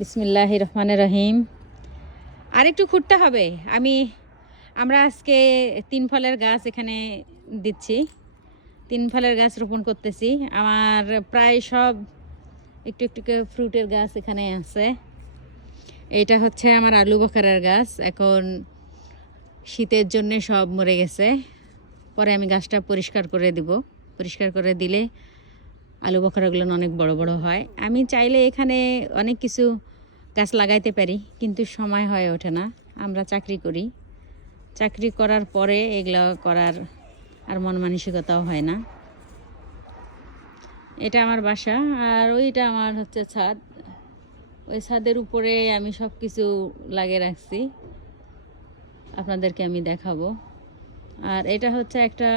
বিসমিল্লাহির রহমানির রহিম। আর একটু খুঁড়তে হবে। আমরা আজকে 3 ফলের গাছ এখানে দিচ্ছি। 3 ফলের গাছ রোপণ করতেছি। আমার প্রায় সব একটু একটু করে ফ্রুটের গাছ এখানে আছে। এইটা হচ্ছে আমার আলু বখরার গাছ। এখন শীতের জন্য সব মরে গেছে। পরে আমি গাছটা পরিষ্কার করে দিব। পরিষ্কার করে দিলে আলু বখরাগুলো অনেক বড় বড় হয়। আমি চাইলে এখানে অনেক কিছু গাছ লাগাইতে পারি, কিন্তু সময় হয়ে ওঠে না। আমরা চাকরি করি, চাকরি করার পরে এগুলো করার আর মন মানসিকতাও হয় না। এটা আমার বাসা, আর ওইটা আমার হচ্ছে ছাদ। ওই ছাদের উপরে আমি সব কিছু লাগিয়ে রাখছি, আপনাদেরকে আমি দেখাবো। আর এটা হচ্ছে একটা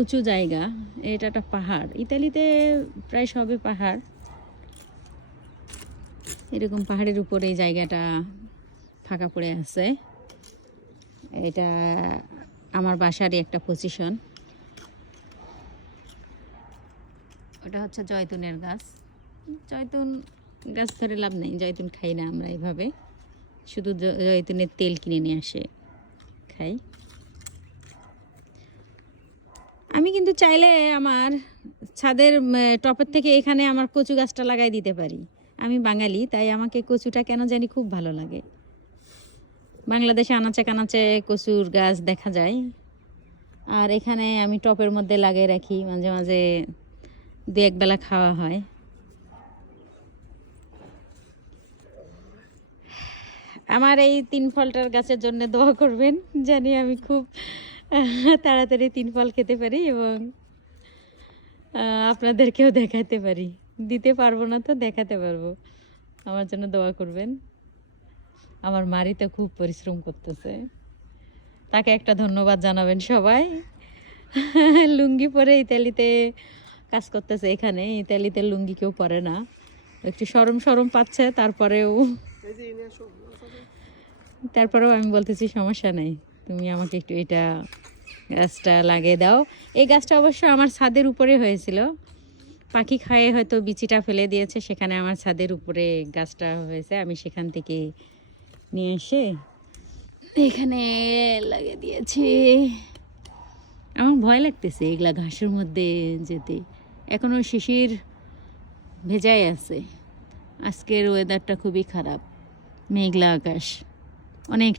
উঁচু জায়গা, এটা একটা পাহাড়। ইতালিতে প্রায় সবই পাহাড়। এরকম পাহাড়ের উপরে এই জায়গাটা ফাঁকা পড়ে আছে। এটা আমার বাসারই একটা পজিশন। ওটা হচ্ছে জয়তুনের গাছ। জয়তুন গাছ ধরে লাভ নেই, জয়তুন খাই না আমরা এইভাবে, শুধু জয়তুনের তেল কিনে নিয়ে আসে খাই। আমি কিন্তু চাইলে আমার ছাদের টপের থেকে এখানে আমার কচু গাছটা লাগাই দিতে পারি। আমি বাঙালি, তাই আমাকে কচুটা কেন জানি খুব ভালো লাগে। বাংলাদেশে আনাচে কানাচে কচুর গাছ দেখা যায়, আর এখানে আমি টপের মধ্যে লাগিয়ে রাখি। মাঝে মাঝে দু একবেলা খাওয়া হয়। আমার এই 3 ফলটার গাছের জন্য দোয়া করবেন, জানি আমি খুব তাড়াতাড়ি 3 ফল খেতে পারি এবং আপনাদেরকেও দেখাতে পারি। দিতে পারবো না তো দেখাতে পারবো। আমার জন্য দোয়া করবেন। আমার মারি তো খুব পরিশ্রম করতেছে, তাকে একটা ধন্যবাদ জানাবেন সবাই। লুঙ্গি পরে ইতালিতে কাজ করতেছে। এখানে ইতালিতে লুঙ্গি কেউ পরে না, একটু শরম শরম পাচ্ছে। তারপরেও আমি বলতেছি সমস্যা নেই, তুমি আমাকে একটু এটা গাছটা লাগিয়ে দাও। এই গাছটা অবশ্য আমার ছাদের উপরে হয়েছিল, পাখি খায়ে হয়তো বিচিটা ফেলে দিয়েছে, সেখানে আমার ছাদের উপরে গাছটা হয়েছে। আমি সেখান থেকে নিয়ে এসে এখানে লাগিয়ে দিয়েছি। আমার ভয় লাগতেছে এগুলা ঘাসের মধ্যে যেতে, এখনও শিশির ভেজাই আছে। আজকের ওয়েদারটা খুবই খারাপ, মেঘলা আকাশ, অনেক